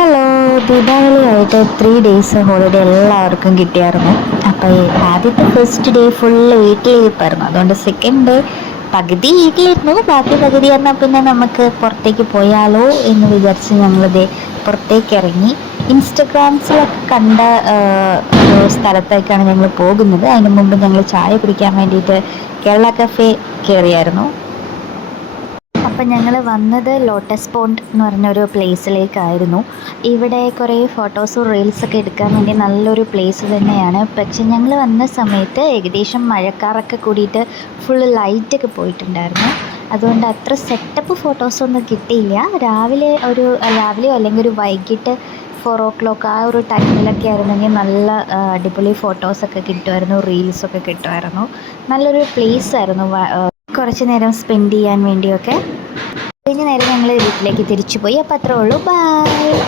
Hello. Deepavali ആയിട്ട് 3 days holiday എല്ലാവർക്കും കിട്ടിയായിരുന്നു. അപ്പോൾ ആദ്യത്തെ ഫസ്റ്റ് ഡേ ഫുള്ള് വീട്ടിലിരിപ്പായിരുന്നു. അതുകൊണ്ട് സെക്കൻഡ് ഡേ പകുതി വീട്ടിലിരുന്നു, ബാക്കി പകുതി എന്നാൽ പിന്നെ നമുക്ക് പുറത്തേക്ക് പോയാലോ എന്ന് വിചാരിച്ച് ഞങ്ങളിതേ പുറത്തേക്ക് ഇറങ്ങി. ഇൻസ്റ്റഗ്രാംസിലൊക്കെ കണ്ട ഒരു സ്ഥലത്തേക്കാണ് ഞങ്ങൾ പോകുന്നത്. അതിന് മുമ്പ് ഞങ്ങൾ ചായ കുടിക്കാൻ വേണ്ടിയിട്ട് കേരള കഫേ കയറിയായിരുന്നു. അപ്പം ഞങ്ങൾ വന്നത് ലോട്ടസ് പോണ്ട് എന്ന് പറഞ്ഞൊരു പ്ലേസിലേക്കായിരുന്നു. ഇവിടെ കുറേ ഫോട്ടോസും റീൽസൊക്കെ എടുക്കാൻ വേണ്ടി നല്ലൊരു പ്ലേസ് തന്നെയാണ്. പക്ഷെ ഞങ്ങൾ വന്ന സമയത്ത് ഏകദേശം മഴക്കാറൊക്കെ കൂടിയിട്ട് ഫുള്ള് ലൈറ്റൊക്കെ പോയിട്ടുണ്ടായിരുന്നു. അതുകൊണ്ട് അത്ര സെറ്റപ്പ് ഫോട്ടോസൊന്നും കിട്ടിയില്ല. രാവിലെയോ അല്ലെങ്കിൽ ഒരു വൈകിട്ട് 4 o'clock ആ ഒരു ടൈമിലൊക്കെ ആയിരുന്നെങ്കിൽ നല്ല അടിപൊളി ഫോട്ടോസൊക്കെ കിട്ടുമായിരുന്നു, റീൽസൊക്കെ കിട്ടുമായിരുന്നു. നല്ലൊരു പ്ലേസ് ആയിരുന്നു കുറച്ച് നേരം സ്പെൻഡ് ചെയ്യാൻ വേണ്ടിയൊക്കെ. കഴിഞ്ഞ നേരം ഞങ്ങൾ വീട്ടിലേക്ക് തിരിച്ചു പോയി. അപ്പോൾ അത്രേ ഉള്ളൂ. ബൈ.